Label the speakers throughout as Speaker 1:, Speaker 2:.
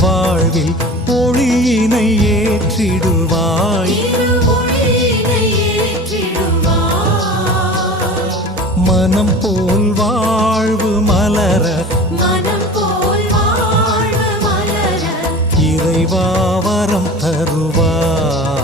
Speaker 1: வாழ்வில் பொழியினை ஏற்றிடுவாய். மனம் போல் வாழ்வு மலர இறைவாவரம் தருவார்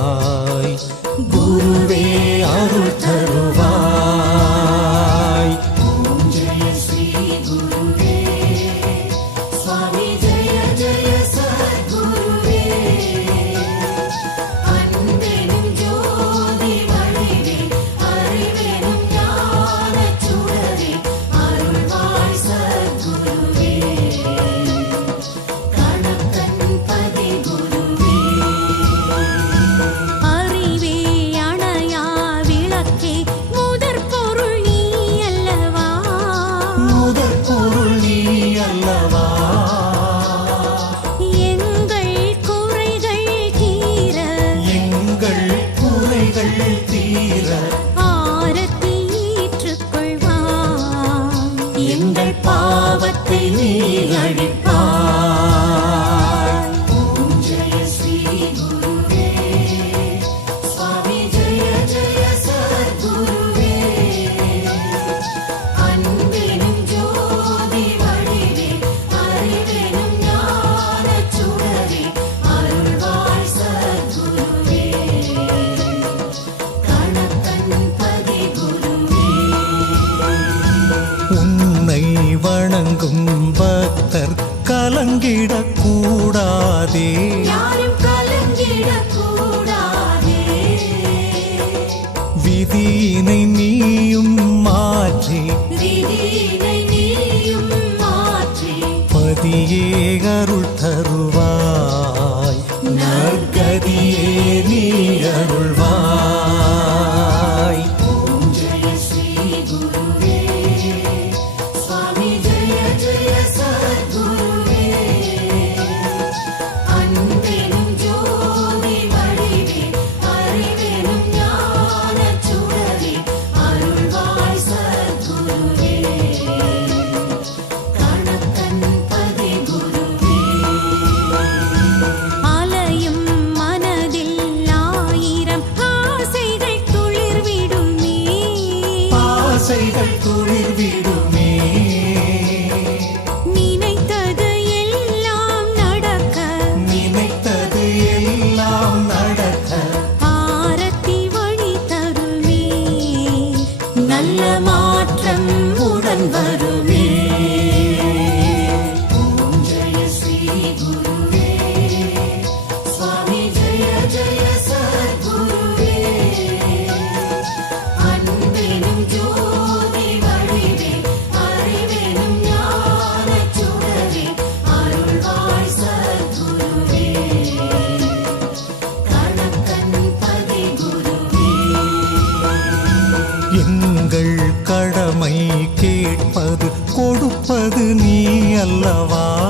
Speaker 2: எங்கள்
Speaker 1: கடமை கேட்பது கொடுப்பது நீ அல்லவா?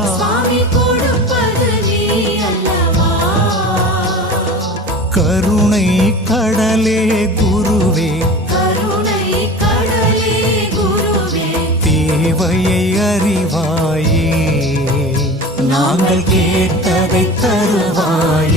Speaker 1: கருணை கடலே குருவே. தேவையை அறிவாயே. நாங்கள் கேட்டதை தருவாய்.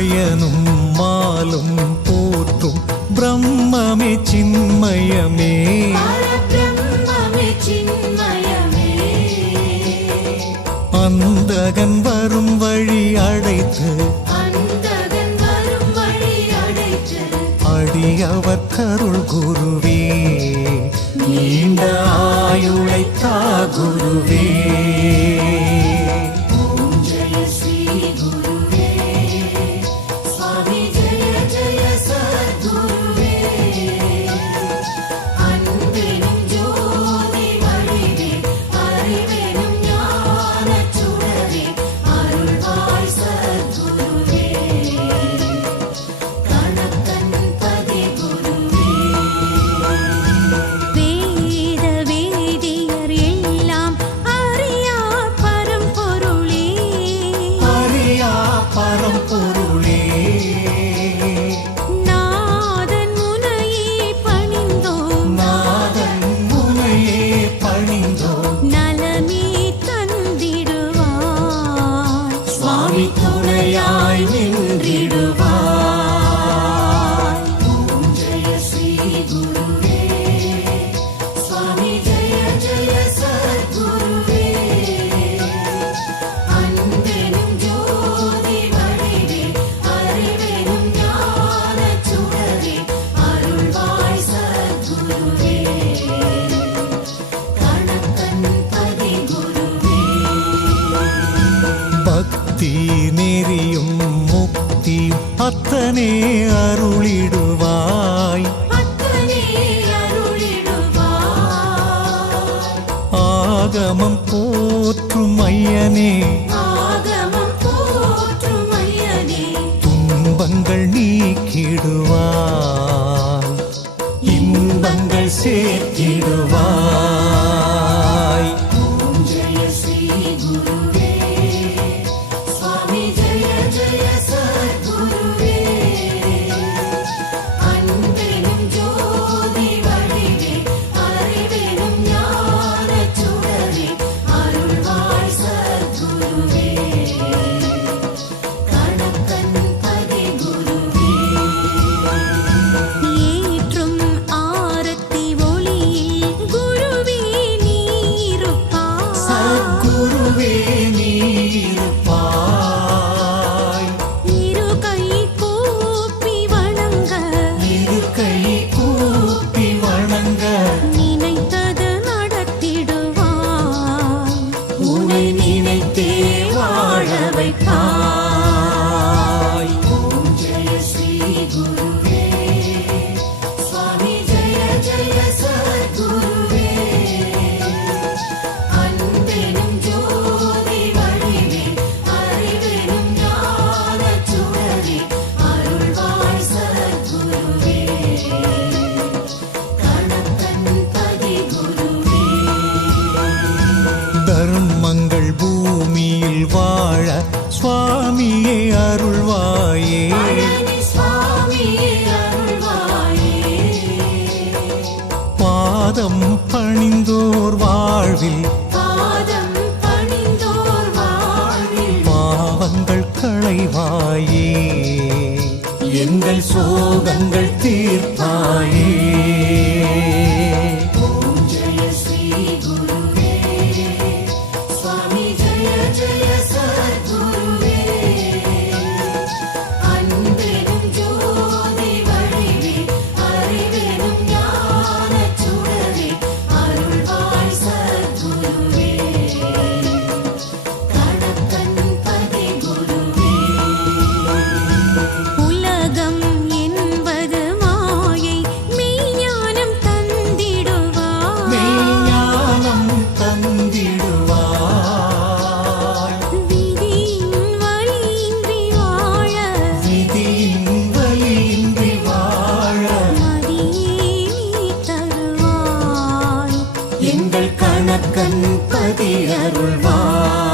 Speaker 2: மயனும் மாலும் போற்றும் பிரம்மமே
Speaker 1: சின்மயமே. அந்தகன் வரும் வழி அடைத்து அடியவர் கருள் குருவே. நீண்ட ஆயுளைத்தா குருவே. தீநெறியும் முக்தி அத்தனே அருளிடுவாய். ஆகமம் போற்றும் ஐயனே. துன்பங்கள் நீக்கிடுவாய். இன்பங்கள் சேர்த்திடுவாய். எங்கள் சோகங்கள் தீர்ப்பாயே. எங்கள் கணக்கன்
Speaker 2: பதியருள்வார்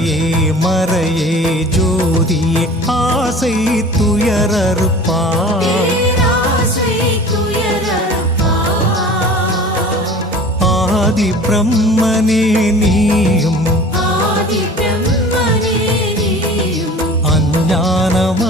Speaker 2: மறையே மறையே
Speaker 1: ஜோதியே ஆசை துயரறுப்பாய் ஆதி பிரம்மனே நீயும்
Speaker 2: அஞ்ஞானம்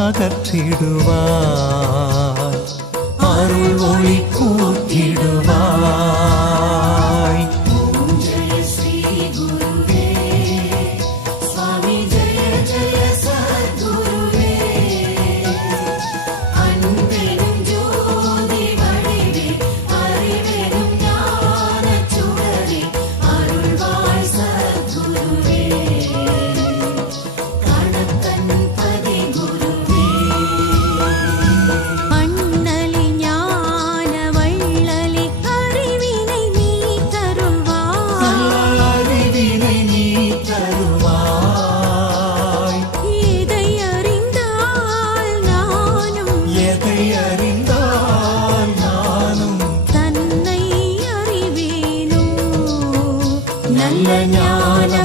Speaker 1: നല്ല ജ്ഞാന